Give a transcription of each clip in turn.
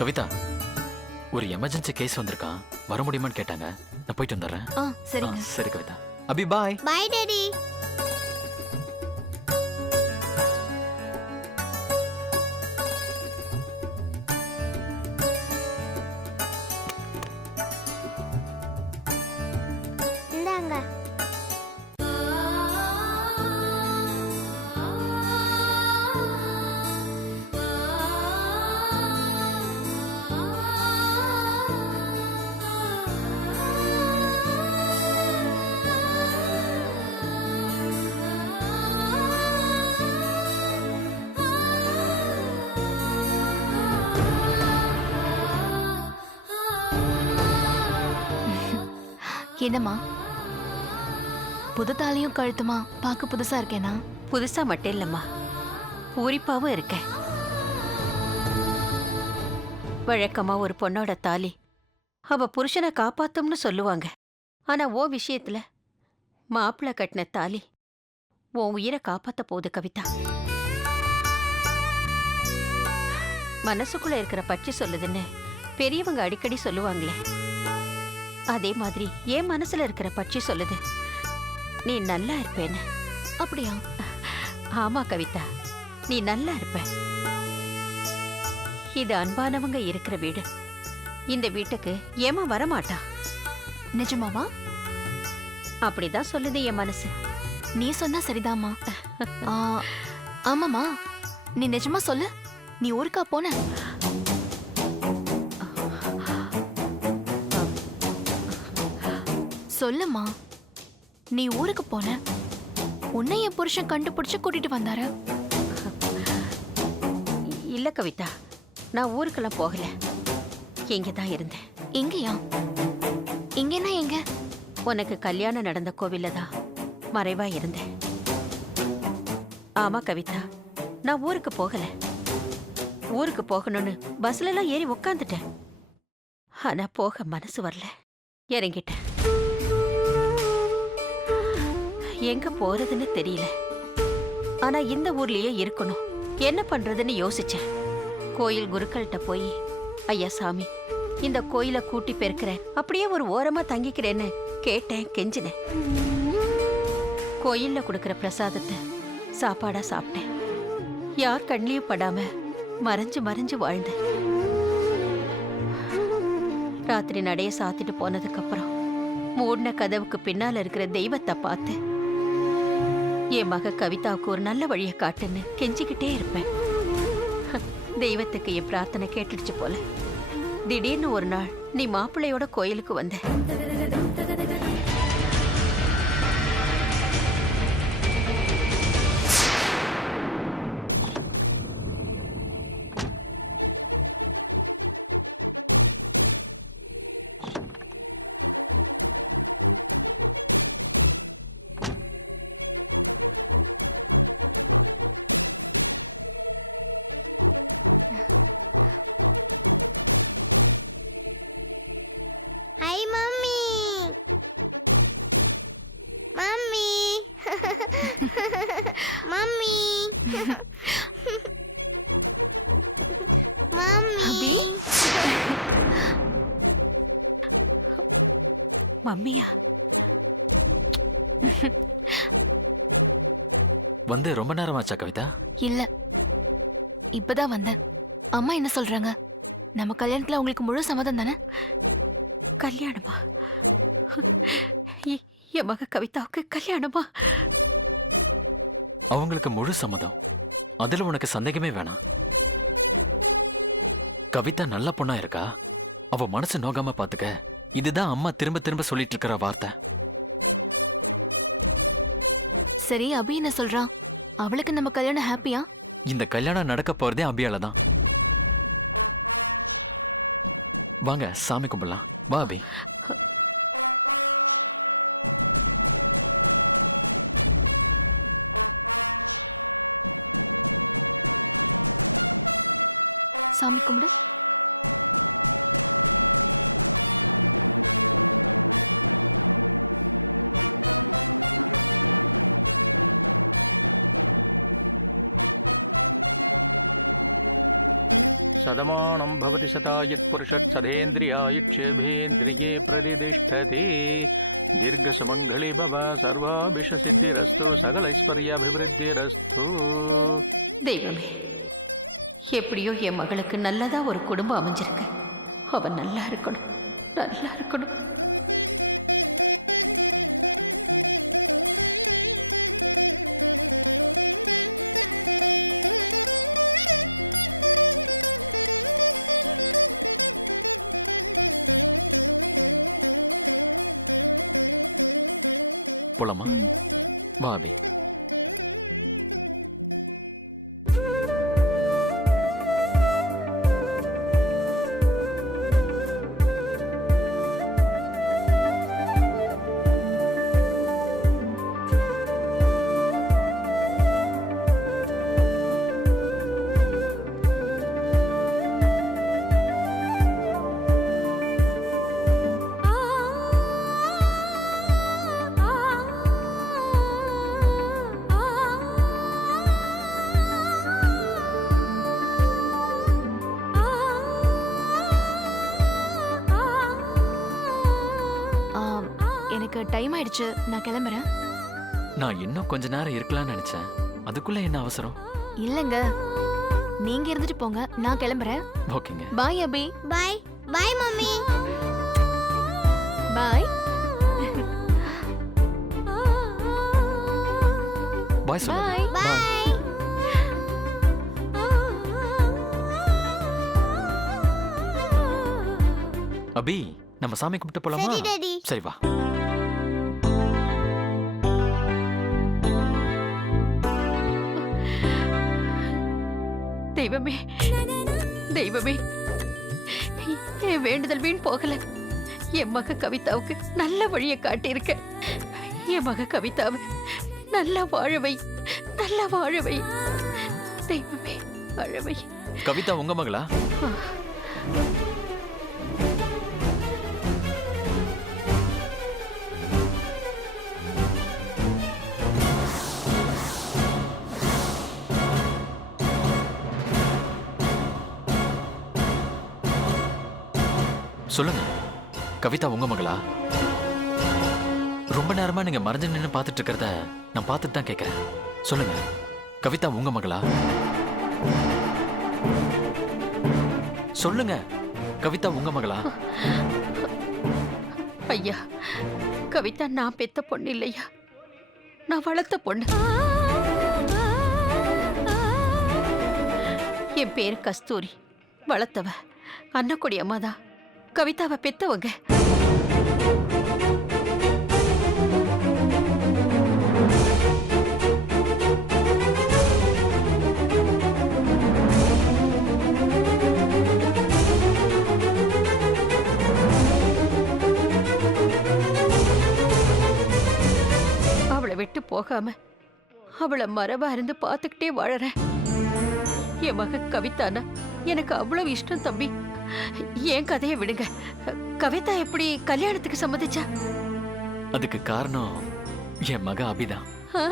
கவிதா, ஒரு emergency case வந்திருக்கான், வர முடியுமான்னு கேட்டாங்க. நான் போயிட்டு வந்துடுறேன். சரிங்க. சரி கவிதா. அபி பாய். Bye daddy. இந்தாங்க. என்னம்மா, புது தாலியும் கழுத்துமா பார்க்க புதுசா இருக்கேனா? புதுசா மட்டும் இல்லம்மா, பூரிப்பாவும் இருக்கேன். வழக்கமா ஒரு பொண்ணோட தாலி அவ புருஷனை காப்பாத்தும்னு சொல்லுவாங்க. ஆனா ஓ விஷயத்துல மாப்பிள்ளை கட்டின தாலி உன் உயிரை காப்பாத்த போகுது கவிதா. மனசுக்குள்ள இருக்கிற பச்சை சொல்லுதுன்னு பெரியவங்க அடிக்கடி சொல்லுவாங்களே, அதே மாதிரி என் மனசுல இருக்கிற பட்சி சொல்லுது, நீ நல்லா இருப்பேன்னு. அப்படியா? ஆமா கவிதா, நீ நல்லா இருப்ப. இது அன்பானவங்க இருக்கிற வீடு. இந்த வீட்டுக்கு ஏமா வரமாட்டா? நிஜமாவா? அப்படிதான் சொல்லுது என் மனசு. நீ சொன்னா சரிதாம்மா. ஆமாமா, நீ நிஜமா சொல்லு, நீ ஊருக்கா போன? சொல்லுமா, நீ ஊருக்கு போன, உன்னை என் புருஷன் கண்டுபிடிச்சு கூட்டிட்டு வந்தாரு. இல்ல கவிதா, நான் ஊருக்கெல்லாம் போகல, இங்கதான் இருந்தேன். எங்கயா? இங்கன்னா எங்க? உனக்கு கல்யாணம் நடந்த கோவில்ல தான் மறைவா இருந்தேன். ஆமா கவிதா, நான் ஊருக்கு போகல. ஊருக்கு போகணும்னு பஸ்ல எல்லாம் ஏறி உக்காந்துட்டேன். ஆனா போக மனசு வரல, இறங்கிட்டேன். எங்க போறதுன்னு தெரியல. ஆனா இந்த ஊர்லயே இருக்கணும், என்ன பண்றதுன்னு யோசிச்சேன். கோயில் குருக்கள்கிட்ட போய், ஐயா சாமி, இந்த கோயிலை கூட்டி பெருக்கிறேன், அப்படியே ஒரு ஓரமா தங்கிக்கிறேன்னு கேட்டேன், கெஞ்சினேன். கோயில்ல கொடுக்கிற பிரசாதத்தை சாப்பாடா சாப்பிட்டேன். யார் கண்ணிலையும் படாம மறைஞ்சு மறைஞ்சு வாழ்ந்தேன். ராத்திரி நடைய சாத்திட்டு போனதுக்கு அப்புறம் மூடின கதவுக்கு பின்னால இருக்கிற தெய்வத்தை பார்த்து, என் மக கவிதாவுக்கு ஒரு நல்ல வழியை காட்டுன்னு கெஞ்சிக்கிட்டே இருப்பேன். தெய்வத்துக்கு என் பிரார்த்தனை கேட்டுடுச்சு போல. திடீர்னு ஒரு நாள் நீ மாப்பிள்ளையோட கோயிலுக்கு வந்த. Hi mummy. Mummy. Mummy. Mummy. மம்மியா? வந்து ரொம்ப நேரமாச்சா கவிதா? இல்ல, இப்பதான் வந்தேன். அம்மா என்ன சொல்றாங்க? நம்ம கல்யாணத்துல உங்களுக்கு முழு சம்மதம் தானே? கல்யாணமா? என் மக கவிதாவுக்கு கல்யாணமா? அவங்களுக்கு முழு சம்மதம், அதுல உனக்கு சந்தேகமே வேணாம். கவிதா நல்ல பொண்ணா இருக்கா, அவ மனசு நோகாம பாத்துக்க. இதுதான் அம்மா திரும்ப திரும்ப சொல்லிட்டு இருக்கிற வார்த்தை. சரி, அபி என்ன சொல்றான்? அவளுக்கு நம்ம கல்யாணம் ஹாப்பியா? இந்த கல்யாணம் நடக்க போறதே அபியால தான். வாங்க சாமி கும்பிடலாம். வா அபி. சாமி கும்பிடு. सदमानं भवति शतायुत् पुरुषः सदेन्द्रियायुष्येभेन्द्रिये प्रतिष्ठति दीर्घसुमङ्गली भव सर्वाभिषसिद्धिरस्तु सकलैश्वर्याभिवृद्धिरस्तु தெய்வமே, எப்படியோ என் மகளுக்கு நல்லதா ஒரு குடும்பம் அமைஞ்சிருக்கு. அவ நல்லா இருக்கணும், நல்லா இருக்கணும். போலாமா? வா அபி. எனக்கு டைம் ஆயிடுச்சு, நான் கிளம்புறேன். நான் இன்னும் கொஞ்ச நேரம் இருக்கலாம்னு நினைச்சேன். அதுக்குள்ள என்ன அவசரம்? இல்லங்க, நீங்க இருந்துட்டு போங்க, நான் கிளம்புறேன். ஓகேங்க. பாய் அபி. பாய் பாய் மம்மி. பாய். பாய் சொல்லுங்க. பாய். பாய். அபி, நம்ம சாமி கும்பிட்டு போலாமா? சரி டாடி. சரி வா. தெய்வமே, தெய்வமே, என் வேண்டுதல் வீண் போகல. என் மக கவிதாவுக்கு நல்ல வழியை காட்டியிருக்க. என் மக கவிதாவை நல்லா வாழவை, நல்லா வாழவை. தெய்வமே, வாழவை. கவிதா உங்க மகளா? சொல்லுங்க, கவிதா உங்க மகளா? ரொம்ப நேரமா நீங்க மறைஞ்சு நின்று பார்த்துட்டு இருக்கிறத நான் பார்த்துட்டு தான் கேட்கிறேன். சொல்லுங்க, கவிதா உங்க மகளா? சொல்லுங்க, கவிதா உங்க மகளா? ஐயா, கவிதா நான் பெத்த பொண்ணு இல்லையா, நான் வளர்த்த பொண்ணு. என் பேரு கஸ்தூரி, வளர்த்தவ அன்னக்குடி அம்மா தான் கவிதாவை பெத்தவங்க. அவளை விட்டு போகாம அவளை மரபா இருந்து பார்த்துக்கிட்டே வாழறேன். என் மக கவிதானா எனக்கு அவ்வளவு இஷ்டம் தம்பி. ஏன் கதையை விடுங்க. கவிதா எப்படி கல்யாணத்துக்கு சம்மதிச்சா? அதுக்கு காரணம் என் மக அபிதான். ஆ?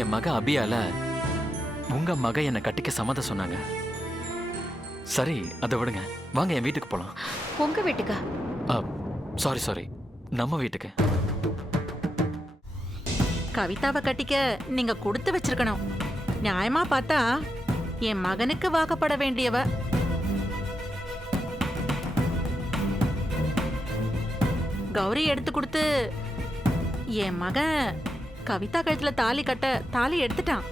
என் மக அபியால உங்க மக என்னை கட்டிக்க சம்மதம் சொன்னாங்க. சரி, அதை விடுங்க, வாங்க என் வீட்டுக்கு போலாம். உங்க வீட்டுக்கா? சாரி, நம்ம வீட்டுக்கு. கவிதாவை கட்டிக்க நீங்க கொடுத்து வச்சிருக்கணும். நியாயமா பார்த்தா என் மகனுக்கு வாக்கப்பட வேண்டியவ. கௌரி எடுத்து கொடுத்து என் மகன் கவிதா கழுத்துல தாலி கட்ட தாலி எடுத்துட்டான்.